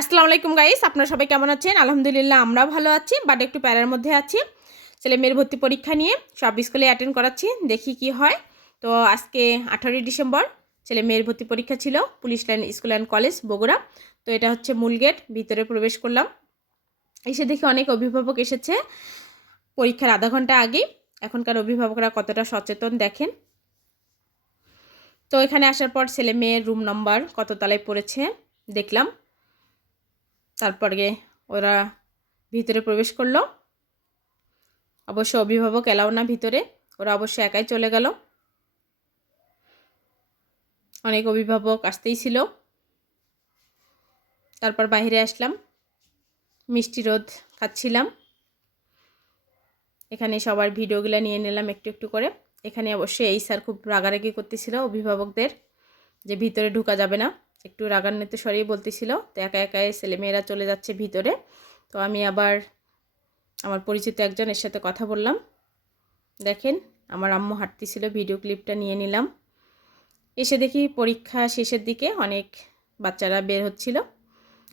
আসসালামু আলাইকুম গাইস, আপনারা সবাই কেমন আছেন? আলহামদুলিল্লাহ আমরা ভালো আছি, বাট একটু প্যারার মধ্যে আছি। ছেলে মেয়ের ভর্তি পরীক্ষা নিয়ে সব স্কুলে অ্যাটেন্ড করাচ্ছি, দেখি কি হয়। তো আজকে 18ই ডিসেম্বর ছেলে মেয়ের ভর্তি পরীক্ষা ছিল, police line school and college Bogura. তো এটা হচ্ছে মূল গেট, ভিতরে প্রবেশ করলাম। এসে দেখি অনেক অভিভাবক এসেছে পরীক্ষার আধা ঘন্টা আগে। এখনকার অভিভাবকরা কতটা সচেতন দেখেন। তো এখানে আসার পর ছেলে মেয়ের রুম নাম্বার কত তলায় পড়েছে দেখলাম। তারপরে ওরা ভিতরে প্রবেশ করলো। অবশ্য অভিভাবক এলাও না ভিতরে, ওরা অবশ্য একাই চলে গেল। অনেক অভিভাবক আসতেই ছিল। তারপর বাইরে আসলাম, মিষ্টি রোদ খাচ্ছিলাম। এখানে সবার ভিডিওগুলো নিয়ে নিলাম একটু একটু করে। এখানে অবশ্যই এই স্যার খুব রাগারাগি করতেছিল অভিভাবকদের যে ভিতরে ঢোকা যাবে না, একটু রাগান্বিত স্বরেই বলতেছিল। তো একা একাই ছেলেমেয়েরা চলে যাচ্ছে ভিতরে। তো আমি আবার আমার পরিচিত একজনের সাথে কথা বললাম। দেখেন আমার আম্মু হাঁটতেছিল, ভিডিও ক্লিপটা নিয়ে নিলাম। এসে দেখি পরীক্ষা শেষের দিকে অনেক বাচ্চারা বের হচ্ছিল,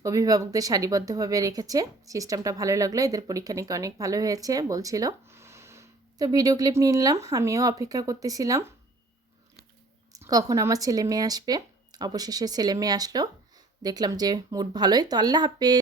অভিভাবকদের সারিবদ্ধভাবে রেখেছে। সিস্টেমটা ভালো লাগলো, এদের পরীক্ষা নিকে অনেক ভালো হয়েছে বলছিল। তো ভিডিও ক্লিপ নিয়ে নিলাম, আমিও অপেক্ষা করতেছিলাম কখন আমার ছেলে মেয়ে আসবে। অবশেষে ছেলে মেয়ে আসলো, দেখলাম যে মুড ভালোই। তো আল্লাহ হাফেজ।